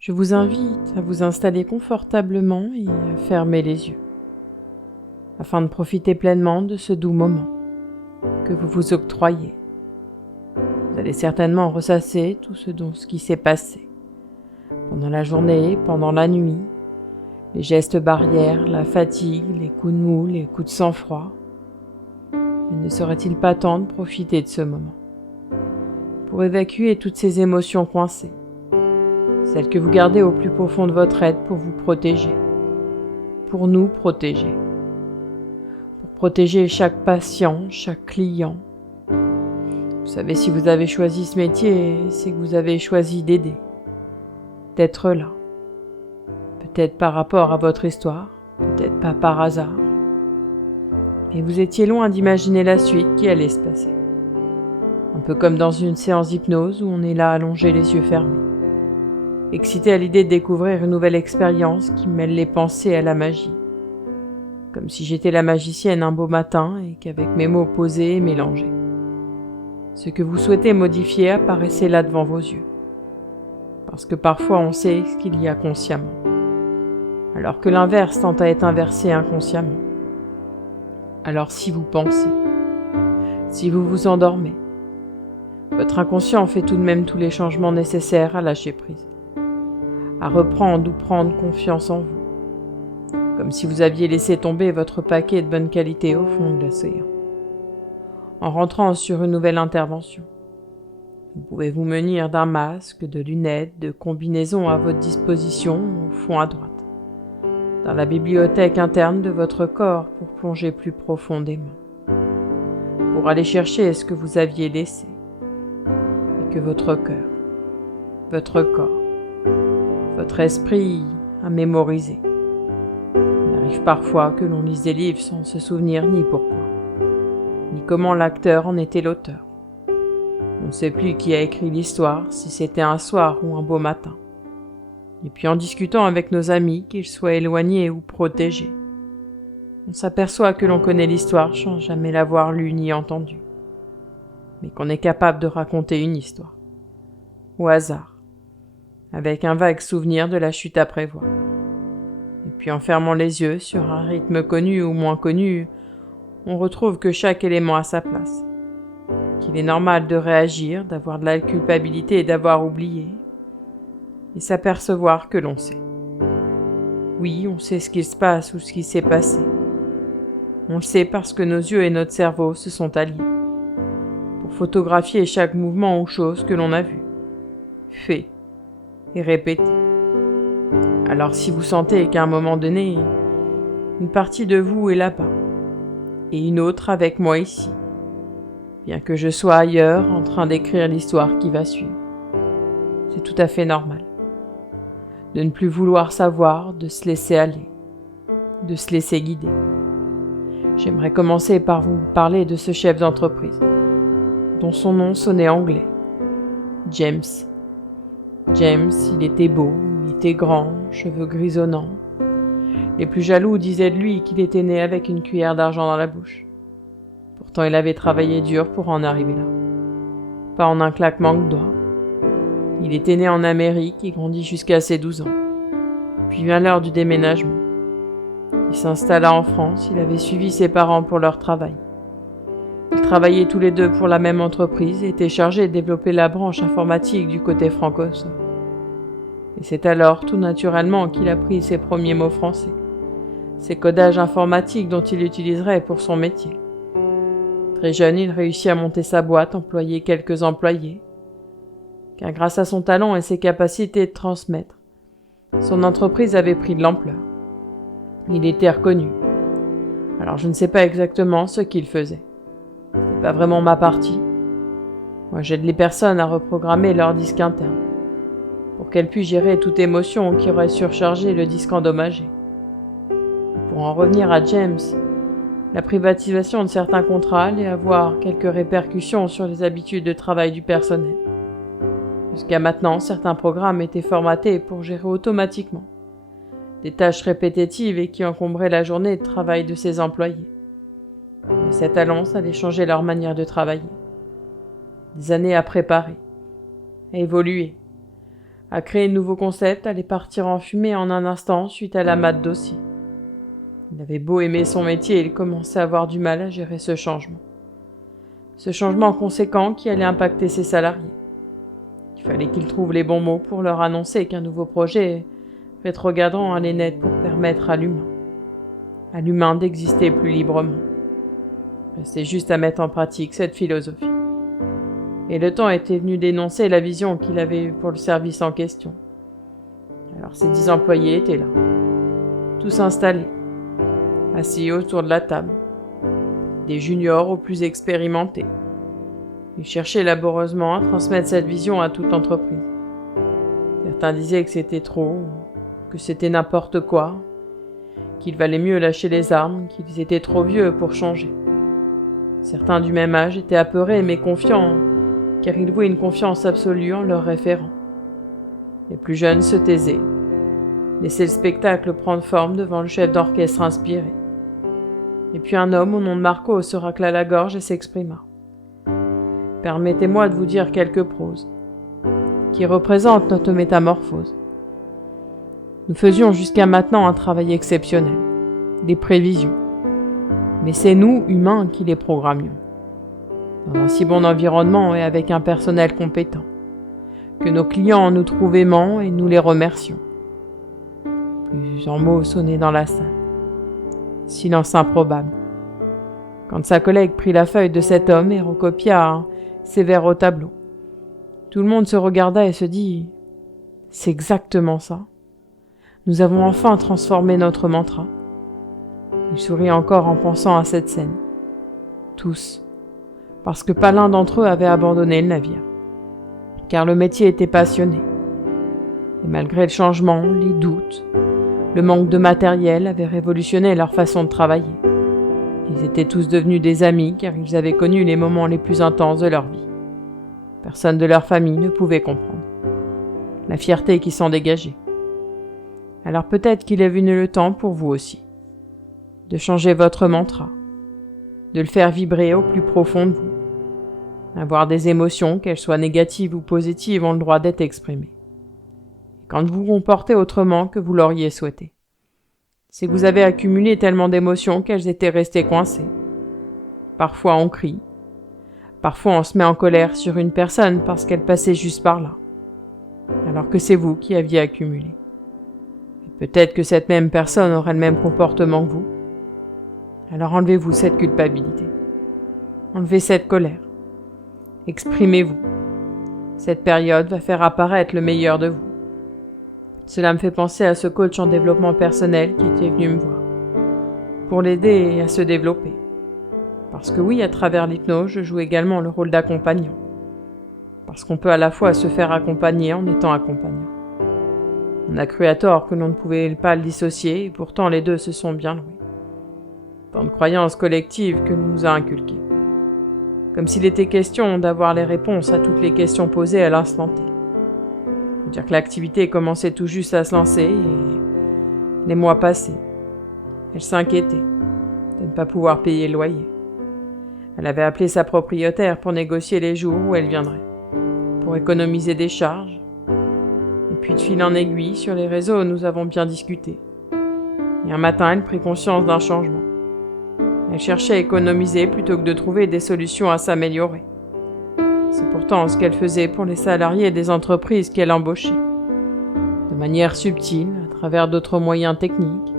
Je vous invite à vous installer confortablement et à fermer les yeux, afin de profiter pleinement de ce doux moment que vous vous octroyez. Vous allez certainement ressasser tout ce qui s'est passé pendant la journée, pendant la nuit, les gestes barrières, la fatigue, les coups de mou, les coups de sang-froid. Mais ne serait-il pas temps de profiter de ce moment pour évacuer toutes ces émotions coincées, celles que vous gardez au plus profond de votre être pour vous protéger, pour nous protéger, pour protéger chaque patient, chaque client. Vous savez, si vous avez choisi ce métier, c'est que vous avez choisi d'aider, d'être là. Peut-être par rapport à votre histoire, peut-être pas par hasard. Mais vous étiez loin d'imaginer la suite qui allait se passer. Un peu comme dans une séance d'hypnose où on est là allongé les yeux fermés, excité à l'idée de découvrir une nouvelle expérience qui mêle les pensées à la magie. Comme si j'étais la magicienne un beau matin et qu'avec mes mots posés et mélangés, ce que vous souhaitez modifier apparaissait là devant vos yeux. Parce que parfois on sait ce qu'il y a consciemment, alors que l'inverse tend à être inversé inconsciemment. Alors si vous pensez, si vous vous endormez, votre inconscient fait tout de même tous les changements nécessaires à lâcher prise, à reprendre ou prendre confiance en vous, comme si vous aviez laissé tomber votre paquet de bonne qualité au fond de l'océan. En rentrant sur une nouvelle intervention, vous pouvez vous munir d'un masque, de lunettes, de combinaisons à votre disposition au fond à droite, dans la bibliothèque interne de votre corps pour plonger plus profondément, pour aller chercher ce que vous aviez laissé, et que votre cœur, votre corps, votre esprit a mémorisé. Il arrive parfois que l'on lise des livres sans se souvenir ni pourquoi, ni comment l'acteur en était l'auteur. On ne sait plus qui a écrit l'histoire, si c'était un soir ou un beau matin. Et puis en discutant avec nos amis, qu'ils soient éloignés ou protégés, on s'aperçoit que l'on connaît l'histoire sans jamais l'avoir lue ni entendue, mais qu'on est capable de raconter une histoire, au hasard, avec un vague souvenir de la chute à prévoir. Et puis en fermant les yeux sur un rythme connu ou moins connu, on retrouve que chaque élément a sa place, qu'il est normal de réagir, d'avoir de la culpabilité et d'avoir oublié, et s'apercevoir que l'on sait. Oui, on sait ce qu'il se passe ou ce qui s'est passé. On le sait parce que nos yeux et notre cerveau se sont alliés pour photographier chaque mouvement ou chose que l'on a vu, fait et répété. Alors si vous sentez qu'à un moment donné, une partie de vous est là-bas et une autre avec moi ici, bien que je sois ailleurs en train d'écrire l'histoire qui va suivre, c'est tout à fait normal de ne plus vouloir savoir, de se laisser aller, de se laisser guider. J'aimerais commencer par vous parler de ce chef d'entreprise, dont son nom sonnait anglais, James. James, il était beau, il était grand, cheveux grisonnants. Les plus jaloux disaient de lui qu'il était né avec une cuillère d'argent dans la bouche. Pourtant, il avait travaillé dur pour en arriver là. Pas en un claquement de doigts. Il était né en Amérique et grandit jusqu'à ses 12 ans. Puis vint l'heure du déménagement. Il s'installa en France, il avait suivi ses parents pour leur travail. Ils travaillaient tous les deux pour la même entreprise et étaient chargés de développer la branche informatique du côté francophone. Et c'est alors, tout naturellement, qu'il apprit ses premiers mots français, ces codages informatiques dont il utiliserait pour son métier. Très jeune, il réussit à monter sa boîte, employer quelques employés, car grâce à son talent et ses capacités de transmettre, son entreprise avait pris de l'ampleur. Il était reconnu. Alors je ne sais pas exactement ce qu'il faisait. Ce n'est pas vraiment ma partie. Moi, j'aide les personnes à reprogrammer leur disque interne, pour qu'elles puissent gérer toute émotion qui aurait surchargé le disque endommagé. Pour en revenir à James, la privatisation de certains contrats allait avoir quelques répercussions sur les habitudes de travail du personnel. Jusqu'à maintenant, certains programmes étaient formatés pour gérer automatiquement des tâches répétitives et qui encombraient la journée de travail de ses employés. Mais cette annonce allait changer leur manière de travailler. Des années à préparer, à évoluer, à créer de nouveaux concepts, allaient partir en fumée en un instant suite à l'amas de dossiers. Il avait beau aimer son métier, il commençait à avoir du mal à gérer ce changement. Ce changement conséquent qui allait impacter ses salariés. Il fallait qu'il trouve les bons mots pour leur annoncer qu'un nouveau projet rétrogradant allait naître pour permettre à l'humain d'exister plus librement. Restait juste à mettre en pratique cette philosophie. Et le temps était venu d'énoncer la vision qu'il avait eue pour le service en question. Alors ces 10 employés étaient là, tous installés, assis autour de la table, des juniors aux plus expérimentés. Ils cherchaient laborieusement à transmettre cette vision à toute entreprise. Certains disaient que c'était trop, que c'était n'importe quoi, qu'il valait mieux lâcher les armes, qu'ils étaient trop vieux pour changer. Certains du même âge étaient apeurés mais confiants, car ils vouaient une confiance absolue en leur référent. Les plus jeunes se taisaient, laissaient le spectacle prendre forme devant le chef d'orchestre inspiré. Et puis un homme au nom de Marco se racla la gorge et s'exprima. « Permettez-moi de vous dire quelques proses, qui représentent notre métamorphose. Nous faisions jusqu'à maintenant un travail exceptionnel, des prévisions. Mais c'est nous, humains, qui les programmions. Dans un si bon environnement et avec un personnel compétent, que nos clients nous trouvent aimants et nous les remercions. » Plusieurs mots sonnaient dans la salle. Silence improbable. Quand sa collègue prit la feuille de cet homme et recopia ses vers au tableau, tout le monde se regarda et se dit « C'est exactement ça. Nous avons enfin transformé notre mantra. » Il sourit encore en pensant à cette scène. Tous, parce que pas l'un d'entre eux avait abandonné le navire, car le métier était passionné. Et malgré le changement, les doutes, le manque de matériel avait révolutionné leur façon de travailler. Ils étaient tous devenus des amis car ils avaient connu les moments les plus intenses de leur vie. Personne de leur famille ne pouvait comprendre la fierté qui s'en dégageait. Alors peut-être qu'il est venu le temps pour vous aussi de changer votre mantra, de le faire vibrer au plus profond de vous. Avoir des émotions, qu'elles soient négatives ou positives, ont le droit d'être exprimées. Quand vous vous comportez autrement que vous l'auriez souhaité, c'est que vous avez accumulé tellement d'émotions qu'elles étaient restées coincées. Parfois on crie, parfois on se met en colère sur une personne parce qu'elle passait juste par là, alors que c'est vous qui aviez accumulé. Et peut-être que cette même personne aurait le même comportement que vous. Alors enlevez-vous cette culpabilité, enlevez cette colère, exprimez-vous. Cette période va faire apparaître le meilleur de vous. Cela me fait penser à ce coach en développement personnel qui était venu me voir, pour l'aider à se développer. Parce que oui, à travers l'hypnose, je joue également le rôle d'accompagnant. Parce qu'on peut à la fois se faire accompagner en étant accompagnant. On a cru à tort que l'on ne pouvait pas le dissocier, et pourtant les deux se sont bien loués. Tant de croyances collectives que l'on nous a inculquées. Comme s'il était question d'avoir les réponses à toutes les questions posées à l'instant T. Dire que l'activité commençait tout juste à se lancer et les mois passaient. Elle s'inquiétait de ne pas pouvoir payer le loyer. Elle avait appelé sa propriétaire pour négocier les jours où elle viendrait, pour économiser des charges. Et puis de fil en aiguille, sur les réseaux, nous avons bien discuté. Et un matin, elle prit conscience d'un changement. Elle cherchait à économiser plutôt que de trouver des solutions à s'améliorer. C'est pourtant ce qu'elle faisait pour les salariés des entreprises qu'elle embauchait, de manière subtile, à travers d'autres moyens techniques.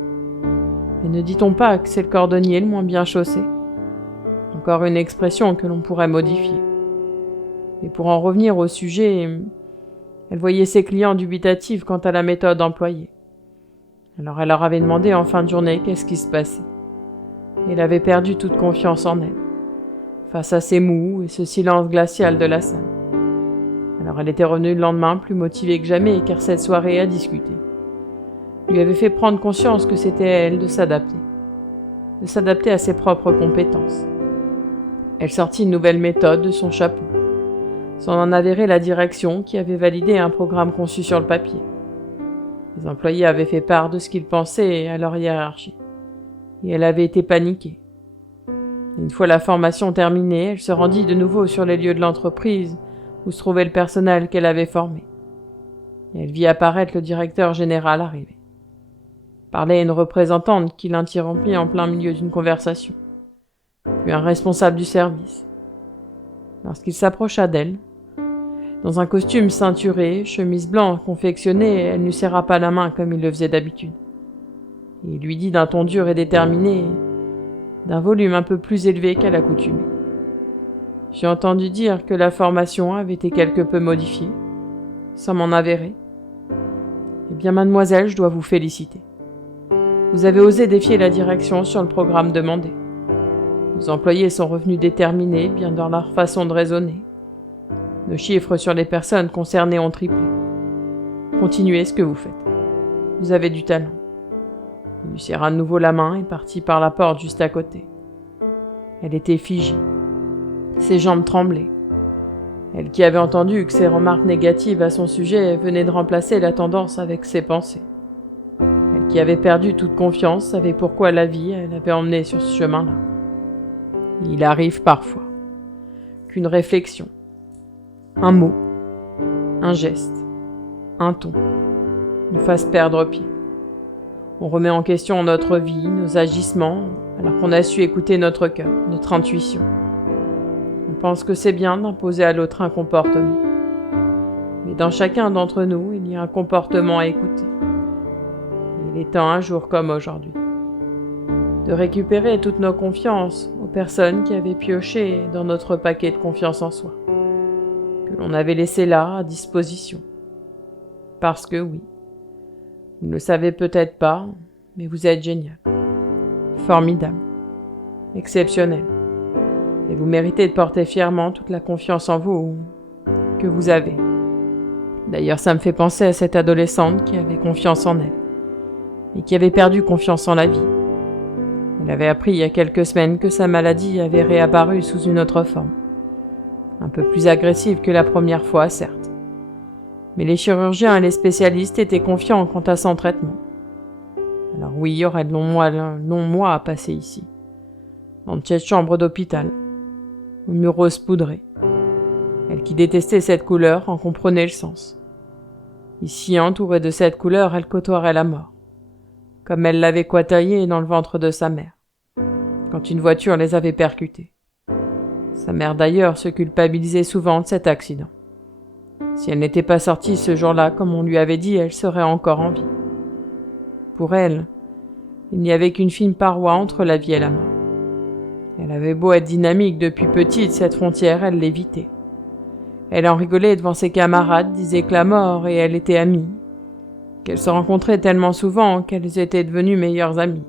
Mais ne dit-on pas que c'est le cordonnier le moins bien chaussé ? Encore une expression que l'on pourrait modifier. Et pour en revenir au sujet, elle voyait ses clients dubitatifs quant à la méthode employée. Alors elle leur avait demandé en fin de journée qu'est-ce qui se passait. Et elle avait perdu toute confiance en elle, face à ces mous et ce silence glacial de la salle. Alors elle était revenue le lendemain plus motivée que jamais, car cette soirée à discuter lui avait fait prendre conscience que c'était à elle de s'adapter à ses propres compétences. Elle sortit une nouvelle méthode de son chapeau, sans en avérer la direction qui avait validé un programme conçu sur le papier. Les employés avaient fait part de ce qu'ils pensaient à leur hiérarchie, et elle avait été paniquée. Une fois la formation terminée, elle se rendit de nouveau sur les lieux de l'entreprise où se trouvait le personnel qu'elle avait formé. et elle vit apparaître le directeur général arrivé. Parlait une représentante qui l'interrompit en plein milieu d'une conversation, puis un responsable du service. Lorsqu'il s'approcha d'elle, dans un costume ceinturé, chemise blanche confectionnée, elle ne lui serra pas la main comme il le faisait d'habitude. Il lui dit d'un ton dur et déterminé, d'un volume un peu plus élevé qu'à l'accoutumée. J'ai entendu dire que la formation avait été quelque peu modifiée, sans m'en avérer. Eh bien, mademoiselle, je dois vous féliciter. Vous avez osé défier la direction sur le programme demandé. Nos employés sont revenus déterminés, bien dans leur façon de raisonner. Nos chiffres sur les personnes concernées ont triplé. Continuez ce que vous faites. Vous avez du talent. Il lui serra de nouveau la main et partit par la porte juste à côté. Elle était figée. Ses jambes tremblaient. Elle qui avait entendu que ses remarques négatives à son sujet venaient de remplacer la tendance avec ses pensées. Elle qui avait perdu toute confiance savait pourquoi la vie l'avait emmenée sur ce chemin-là. Il arrive parfois qu'une réflexion, un mot, un geste, un ton nous fasse perdre pied. On remet en question notre vie, nos agissements, alors qu'on a su écouter notre cœur, notre intuition. On pense que c'est bien d'imposer à l'autre un comportement. Mais dans chacun d'entre nous, il y a un comportement à écouter. Et il est temps, un jour comme aujourd'hui, de récupérer toutes nos confiances aux personnes qui avaient pioché dans notre paquet de confiance en soi, que l'on avait laissé là à disposition. Parce que oui, vous ne le savez peut-être pas, mais vous êtes génial, formidable, exceptionnel, et vous méritez de porter fièrement toute la confiance en vous que vous avez. D'ailleurs, ça me fait penser à cette adolescente qui avait confiance en elle, et qui avait perdu confiance en la vie. Elle avait appris il y a quelques semaines que sa maladie avait réapparu sous une autre forme, un peu plus agressive que la première fois, certes. Mais les chirurgiens et les spécialistes étaient confiants quant à son traitement. Alors oui, il y aurait de longs mois à passer ici, dans cette chambre d'hôpital, aux murs roses poudrés. Elle qui détestait cette couleur en comprenait le sens. Ici, entourée de cette couleur, elle côtoierait la mort, comme elle l'avait côtoyée dans le ventre de sa mère, quand une voiture les avait percutés. Sa mère d'ailleurs se culpabilisait souvent de cet accident. Si elle n'était pas sortie ce jour-là, comme on lui avait dit, elle serait encore en vie. Pour elle, il n'y avait qu'une fine paroi entre la vie et la mort. Elle avait beau être dynamique depuis petite, cette frontière, elle l'évitait. Elle en rigolait devant ses camarades, disait que la mort et elle étaient amies, qu'elles se rencontraient tellement souvent qu'elles étaient devenues meilleures amies.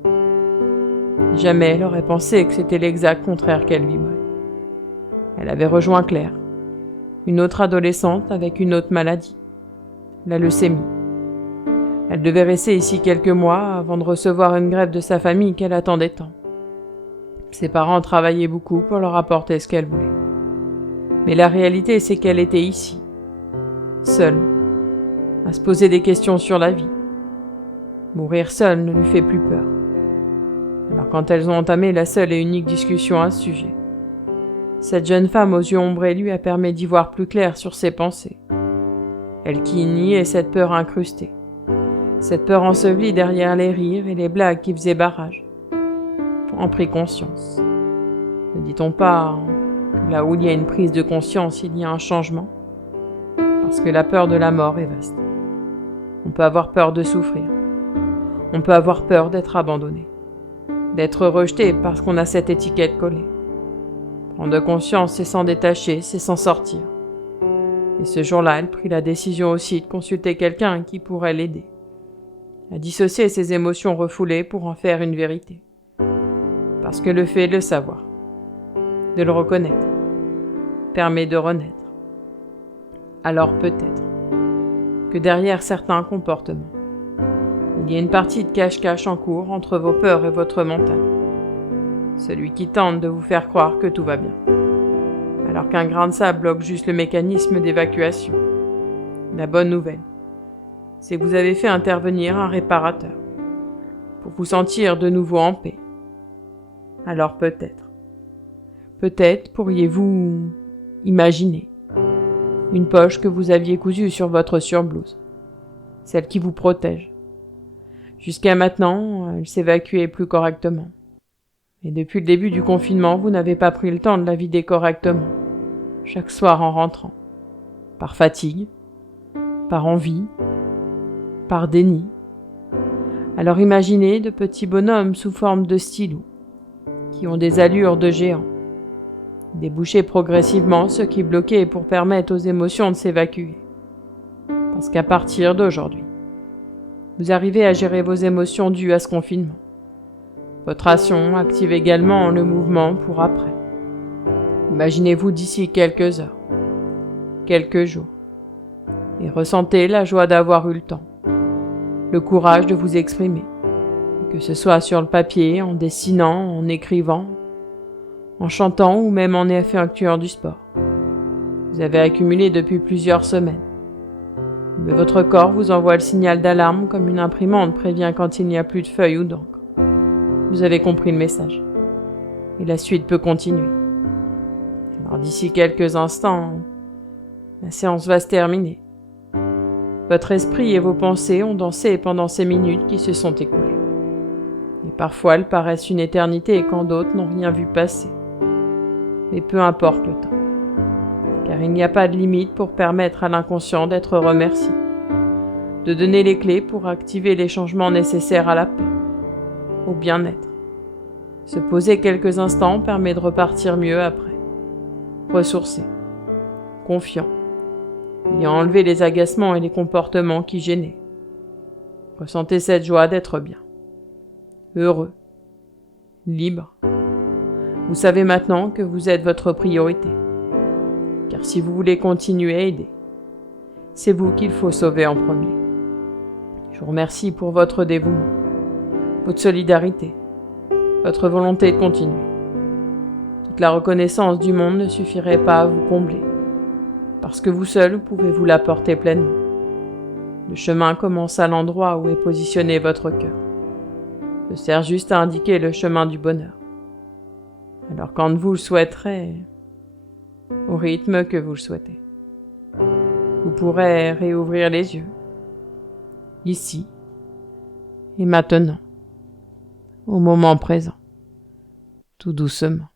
Jamais elle aurait pensé que c'était l'exact contraire qu'elle vivrait. Elle avait rejoint Claire, une autre adolescente avec une autre maladie, la leucémie. Elle devait rester ici quelques mois avant de recevoir une greffe de sa famille qu'elle attendait tant. Ses parents travaillaient beaucoup pour leur apporter ce qu'elle voulait. Mais la réalité, c'est qu'elle était ici, seule, à se poser des questions sur la vie. Mourir seule ne lui fait plus peur. Alors quand elles ont entamé la seule et unique discussion à ce sujet, cette jeune femme aux yeux ombrés lui a permis d'y voir plus clair sur ses pensées. Elle qui niait cette peur incrustée, cette peur ensevelie derrière les rires et les blagues qui faisaient barrage, en prit conscience. Ne dit-on pas que là où il y a une prise de conscience, il y a un changement? Parce que la peur de la mort est vaste. On peut avoir peur de souffrir. On peut avoir peur d'être abandonné, d'être rejeté parce qu'on a cette étiquette collée. Prendre conscience, c'est s'en détacher, c'est s'en sortir. Et ce jour-là, elle prit la décision aussi de consulter quelqu'un qui pourrait l'aider à dissocier ses émotions refoulées pour en faire une vérité. Parce que le fait de le savoir, de le reconnaître, permet de renaître. Alors peut-être que derrière certains comportements, il y a une partie de cache-cache en cours entre vos peurs et votre mental. Celui qui tente de vous faire croire que tout va bien, alors qu'un grain de sable bloque juste le mécanisme d'évacuation. La bonne nouvelle, c'est que vous avez fait intervenir un réparateur pour vous sentir de nouveau en paix. Alors peut-être pourriez-vous imaginer une poche que vous aviez cousue sur votre surblouse, celle qui vous protège. Jusqu'à maintenant, elle s'évacuait plus correctement. Et depuis le début du confinement, vous n'avez pas pris le temps de la vider correctement, chaque soir en rentrant. Par fatigue, par envie, par déni. Alors imaginez de petits bonhommes sous forme de stylos, qui ont des allures de géants. Débouchez progressivement ce qui bloquait pour permettre aux émotions de s'évacuer. Parce qu'à partir d'aujourd'hui, vous arrivez à gérer vos émotions dues à ce confinement. Votre action active également le mouvement pour après. Imaginez-vous d'ici quelques heures, quelques jours, et ressentez la joie d'avoir eu le temps, le courage de vous exprimer, que ce soit sur le papier, en dessinant, en écrivant, en chantant ou même en effectuant du sport. Vous avez accumulé depuis plusieurs semaines. Mais votre corps vous envoie le signal d'alarme comme une imprimante prévient quand il n'y a plus de feuilles ou d'encre. Vous avez compris le message. Et la suite peut continuer. Alors d'ici quelques instants, la séance va se terminer. Votre esprit et vos pensées ont dansé pendant ces minutes qui se sont écoulées. Et parfois elles paraissent une éternité quand d'autres n'ont rien vu passer. Mais peu importe le temps. Car il n'y a pas de limite pour permettre à l'inconscient d'être remercié, de donner les clés pour activer les changements nécessaires à la paix, au bien-être. Se poser quelques instants permet de repartir mieux après, ressourcé, confiant, et enlever les agacements et les comportements qui gênaient. Ressentez cette joie d'être bien, heureux, libre. Vous savez maintenant que vous êtes votre priorité. Car si vous voulez continuer à aider, c'est vous qu'il faut sauver en premier. Je vous remercie pour votre dévouement, votre solidarité, votre volonté de continuer. Toute la reconnaissance du monde ne suffirait pas à vous combler, parce que vous seul pouvez vous l'apporter pleinement. Le chemin commence à l'endroit où est positionné votre cœur. Il sert juste à indiquer le chemin du bonheur. Alors quand vous le souhaiterez, au rythme que vous le souhaitez, vous pourrez réouvrir les yeux, ici et maintenant, au moment présent, tout doucement.